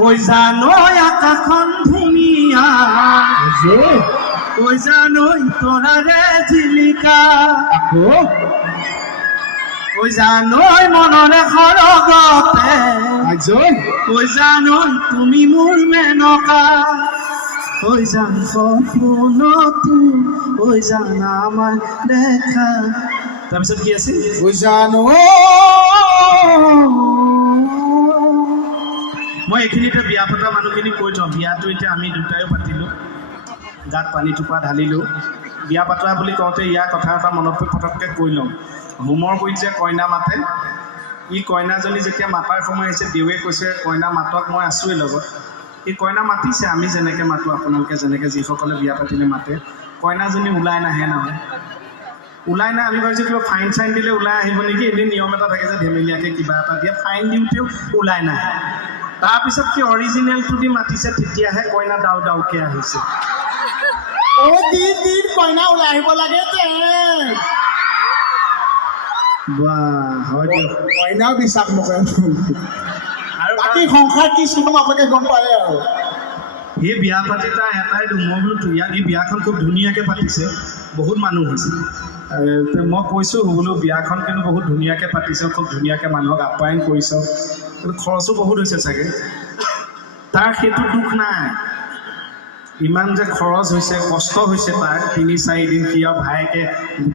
ঐ জানো আকাশখন ধুনীয়া ঐ জানো তৰাৰে জিলিকা ঐ জানো মনৰে সৰগতে ঐ জানো তুমি মোৰ মেনকা ঐ জান সপোনতো ঐ জান আমাৰ দেখা তাৰপিছত কি আছিল ঐ জানো মই এইখিনিতে বিয়া পতা মানুহখিনি কৈ থওঁ বিয়াটো এতিয়া আমি দুটাইও পাতিলোঁ গাত পানী টোপা ঢালিলোঁ বিয়া পাতা বুলি কওঁতে ইয়াৰ কথা এটা মনত পটককৈ কৈ লওঁ হোমৰ গুৰিত যে কইনা মাতে ই কইনাজনী যেতিয়া মাতাৰ সময় আহিছে দেৱে কৈছে কইনা মাতক মই আছোঁৱেই লগত এই কইনা মাতিছে আমি যেনেকৈ মাতোঁ আপোনালোকে যেনেকৈ যিসকলে বিয়া পাতিলে মাতে কইনাজনী ওলাই নাহে নহয় ওলাই নাই আমি ভাবিছোঁ কিবা ফাইন চাইন দিলে ওলাই আহিব নেকি এদিন নিয়ম এটা থাকে যে ধেমেলীয়াকৈ কিবা এটা দিয়ে ফাইন দিওঁতেও ওলাই নাহে তাৰপিছত কি অৰিজিনেলটো দি মাতিছে তেতিয়াহে কইনা ডাউ ডাউকৈ আহিছে দিন কইনা ওলাই আহিব লাগে হয় দিয়ক কইনাও বিশ্বাস নকৰে আৰু বাকী সংসাৰ কি চুম আপোনালোকে গম পালে আৰু সেই বিয়া পাতি তাৰ এটাই মই বোলো ইয়াক এই বিয়াখন খুব ধুনীয়াকৈ পাতিছে বহুত মানুহ হৈছে মই কৈছোঁ বোলো বিয়াখন কিন্তু বহুত ধুনীয়াকৈ পাতিছে খুব ধুনীয়াকৈ মানুহক আপ্যায়ন কৰিছ কিন্তু খৰচো বহুত হৈছে চাগে তাৰ সেইটো দুখ নাই ইমান যে খৰচ হৈছে কষ্ট হৈছে তাৰ ৩-৪ দিন সি আৰু ভায়েকে